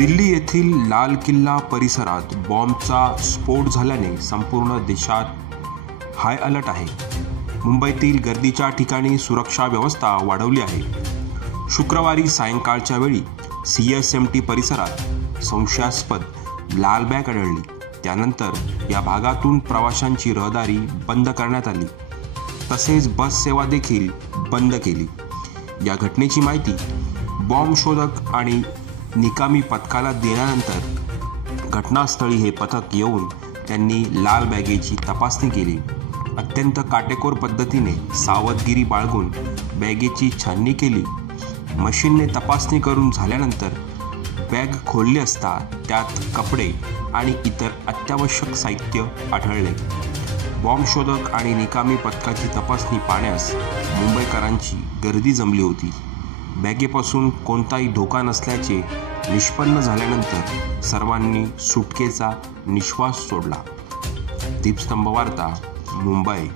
दिल्ली येथील लाल किल्ला परिसरात बॉम्बचा स्फोट झाल्याने संपूर्ण देशात हाय अलर्ट आहे. मुंबईतील गर्दीच्या ठिकाणी सुरक्षा व्यवस्था वाढवली आहे. शुक्रवारी सायंकाळच्या वेळी CSMT परिसरात संशयास्पद लाल बॅग आढळली. त्यानंतर या भागातून प्रवाशांची रहदारी बंद करण्यात आली, तसेच बस सेवा देखील बंद केली. या घटनेची माहिती बॉम्ब शोधक आणि निकामी पथकाला दिल्यानंतर घटनास्थळी हे पथक येऊन त्यांनी लाल बॅगेची तपासणी केली. अत्यंत काटेकोर पद्धतीने सावधगिरी बाळगून बॅगेची छाननी केली. मशीनने तपासणी करून झाल्यानंतर बॅग खोलली असता त्यात कपडे आणि इतर अत्यावश्यक साहित्य आढळले. बॉम्ब शोधक आणि निकामी पथकाची तपासणी पाहण्यास मुंबईकरांची गर्दी जमली होती. बॅगेपासून कोणताही धोका नसल्याचे निष्पन्न झाल्यानंतर सर्वांनी सुटकेचा निश्वास सोडला. दीपस्तंभ वार्ता, मुंबई.